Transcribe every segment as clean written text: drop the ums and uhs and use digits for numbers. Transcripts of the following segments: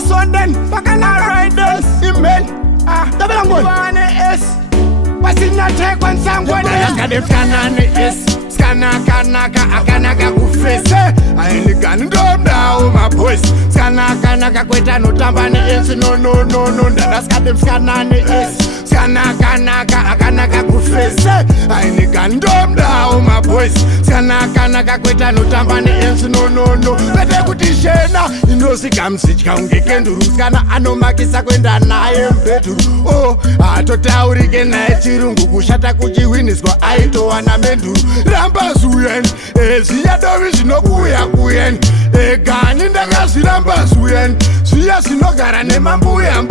Sonden, Bakana Riders, Imen, Tabangone S. What's in your take when someone is? Skanaka, Akanaka, Ufese. I ain't gun dom down, my boys. Skanaka, Queta, no Tambani is. No, that's got them Skanani is. Skanaka, Akanaka, Ufese. I ain't gun dom down, my boys. Skanaka, Queta, no Tambani is. No. Better put it shena. You know, see, come sit, come get into Ruskana. I know Makisa Quenda, I am better. Oh, I told Tauri again, I chirungu, Kushata Kuchi Winis, Aito, and Amendu. Ramba Suyen, Sia Doris no Kuyen, a gun in the gas Ramba Suyen, Sia Sinogara Nemambuya,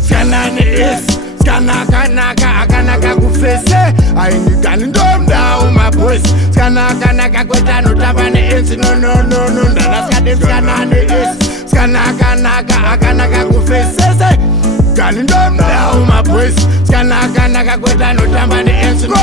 Skanani is, Skanaka, Gufese, I need gun dom down, my boys, Skanaka, Quetano, Tabani is, no, that's got them Skanani is, Skanaka, Gufese. Gun dom down, my boys, Skanaka, Quetano, Tabani is, no.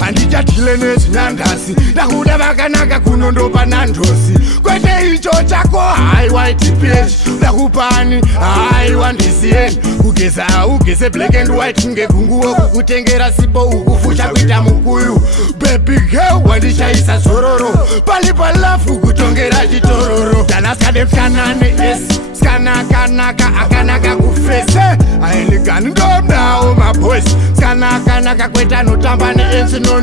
Andija tilenes nandasi Nakuda bakanaka kunondo panandosi Kwete icho chako I white page Nakupani I want this end Ugeze black and white Nge kunguo kukutengera sipo Ukufusha kuita mukuyu Baby girl wandisha isa sororo Palipalafu kutongera jitororo Danaska dem skanane es Skanaka akanaka kufese I ain't gun dom down my boys Skanaka kweta no tambane es no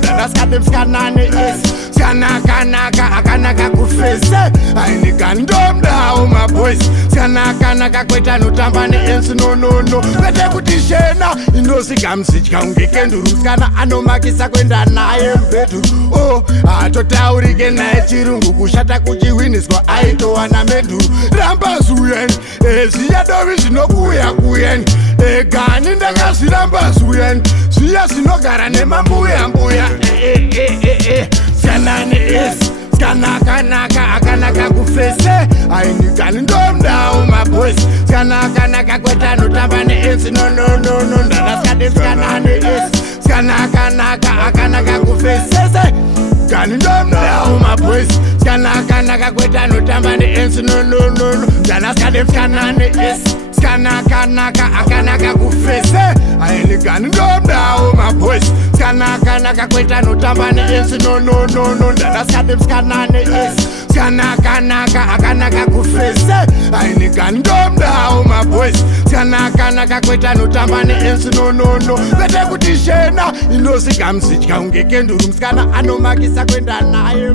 that's got them Skanani is Skanaka akanaka kufese I ain't gun dom down my boys Skanaka kweta no tambane es no Bete kutishena inosi kamsich kaungekenduru Skana anomakisa kwenda naye mbetu Oh atotaurike naye chirungu kushata kuchiwiniswa aito wana mendu Ramba suyen Siya dovi kuyen Gani ndakasi ramba suyen Siya sinogara nemambuya Skanani is Skanaka akanaka kufese I ain't gun dom down my boys Skanaka kweta no tambani is no that's got them Skanani is Skanaka akanaka kufese Gun dom down my boys Skanaka kweta no tambani is no that's got them Skanani is Skanaka akanaka kufese I ain't gun dom down my boys Skanaka kweta no tambani is no that's got them Skanani is Skanaka akanaka kufese I ain't gun dom down my boys Skanaka kweta no tambani is no Bete kutishena inosi kamsich kaungekenduru Skana anomakisa kwenda naye